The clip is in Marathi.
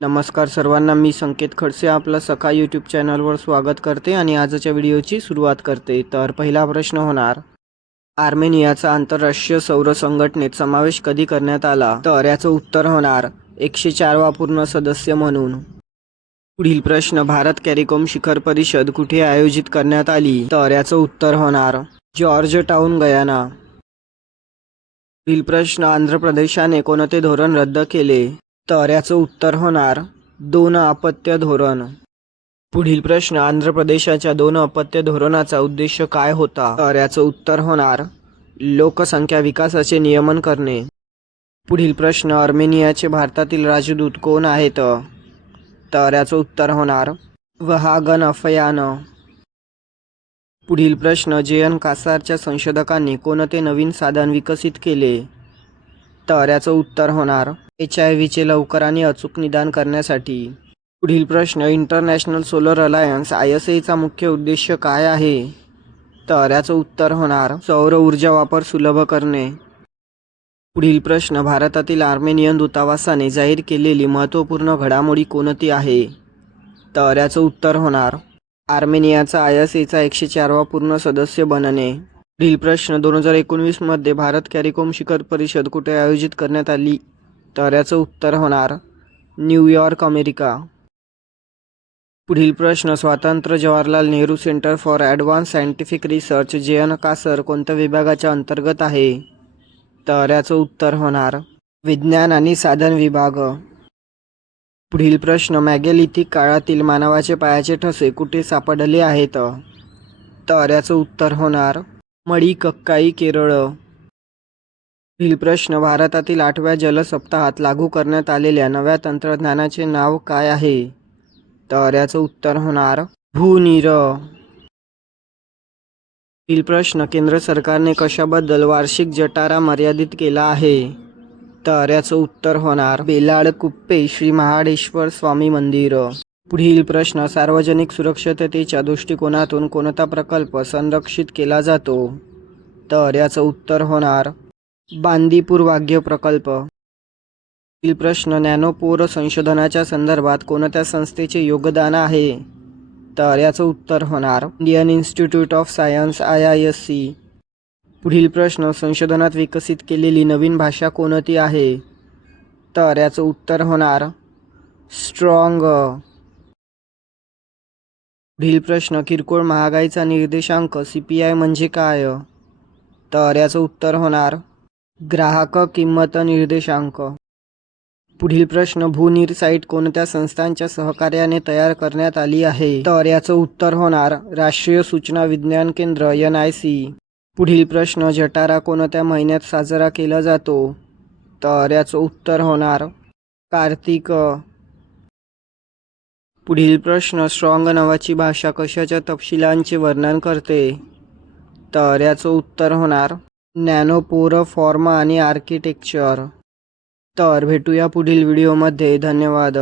नमस्कार सर्वांना मी संकेत खडसे आपलं सखा यूट्यूब चॅनलवर स्वागत करते आणि आजच्या व्हिडिओची सुरुवात करते. तर पहिला प्रश्न होणार आर्मेनियाचा आंतरराष्ट्रीय सौर संघटनेत समावेश कधी करण्यात आला? तर याचं उत्तर होणार एकशे चारवा पूर्ण सदस्य म्हणून. पुढील प्रश्न भारत कॅरिकॉम शिखर परिषद कुठे आयोजित करण्यात आली? तर याचं उत्तर होणार जॉर्ज टाउन गयाना. पुढील प्रश्न आंध्र प्रदेशाने कोणते धोरण रद्द केले? तर याचं उत्तर होणार दोन अपत्य धोरण. पुढील प्रश्न आंध्र प्रदेशाच्या दोन अपत्य धोरणाचा उद्देश काय होता? तर याचं उत्तर होणार लोकसंख्या विकासाचे नियमन करणे. पुढील प्रश्न अर्मेनियाचे भारतातील राजदूत कोण आहेत? तर याचं उत्तर होणार वहागन अफयान. पुढील प्रश्न जे एन कासारच्या संशोधकांनी कोणते नवीन साधन विकसित केले? तर याचं उत्तर होणार एच आय व्हीचे लवकर आणि अचूक निदान करण्यासाठी. पुढील प्रश्न International Solar Alliance I S एचा मुख्य उद्देश काय आहे? तर याचं उत्तर होणार सौर ऊर्जा वापर सुलभ करणे. पुढील प्रश्न भारतातील आर्मेनियन दूतावासाने जाहीर केलेली महत्त्वपूर्ण घडामोडी कोणती आहे? तर याचं उत्तर होणार आर्मेनियाचा आय एस एचा एकशे चारवा पूर्ण सदस्य बनणे. पुढील प्रश्न दोन हजार एकोणवीसमध्ये भारत कॅरिकॉम शिखर परिषद कुठे आयोजित करण्यात आली? तर याचं उत्तर होणार. New York America. पुढील प्रश्न स्वातंत्र्य Jawaharlal Nehru Centre for advance scientific research J N Kasar कोणत्या विभागाच्या अंतर्गत आहे? तर याचं उत्तर होणार. विज्ञान आणि साधन विभाग. पुढील प्रश्न मॅगेलिथिक काळातील मानवाचे पायाचे ठसे कुठे सापडले आहेत? तर याचं उत्तर होणार. मळीकक्काई केरळ. पुढील प्रश्न भारतातील आठव्या जलसप्ताहात लागू करण्यात आलेल्या नव्या तंत्रज्ञानाचे नाव काय आहे? तर याचं उत्तर होणार भूनीर पुढील प्रश्न केंद्र सरकारने कशाबद्दल वार्षिक जटारा मर्यादित केला आहे? तर याचं उत्तर होणार बेलाड कुप्पे श्री महाडेश्वर स्वामी मंदिर. पुढील प्रश्न सार्वजनिक सुरक्षिततेच्या दृष्टिकोनातून कोणता प्रकल्प संरक्षित केला जातो? तर याचं उत्तर होणार बांदीपूर वाघ्य प्रकल्प. पुढील प्रश्न नॅनोपोर संशोधनाच्या संदर्भात कोणत्या संस्थेचे योगदान आहे? तर याचं उत्तर होणार Indian Institute of Science I I S C. पुढील प्रश्न संशोधनात विकसित केलेली नवीन भाषा कोणती आहे? तर याचं उत्तर होणार स्ट्रॉंग. पुढील प्रश्न किरकोळ महागाईचा निर्देशांक सी पी आय म्हणजे काय? तर याचं उत्तर होणार ग्राहक किंमत निर्देशांक. पुढील प्रश्न भूनीर साईट कोणत्या संस्थांच्या सहकार्याने तयार करण्यात आली आहे? तर याचं उत्तर होणार राष्ट्रीय सूचना विज्ञान केंद्र एन आय सी. पुढील प्रश्न जटारा कोणत्या महिन्यात साजरा केला जातो? तर याचं उत्तर होणार कार्तिक. पुढील प्रश्न स्ट्रॉंग नावाची भाषा कशाच्या तपशिलांचे वर्णन करते? तर याचं उत्तर होणार नॅनोपोर फॉर्मा आणि आर्किटेक्चर. तर भेटूया पुढील व्हिडिओमध्ये. धन्यवाद.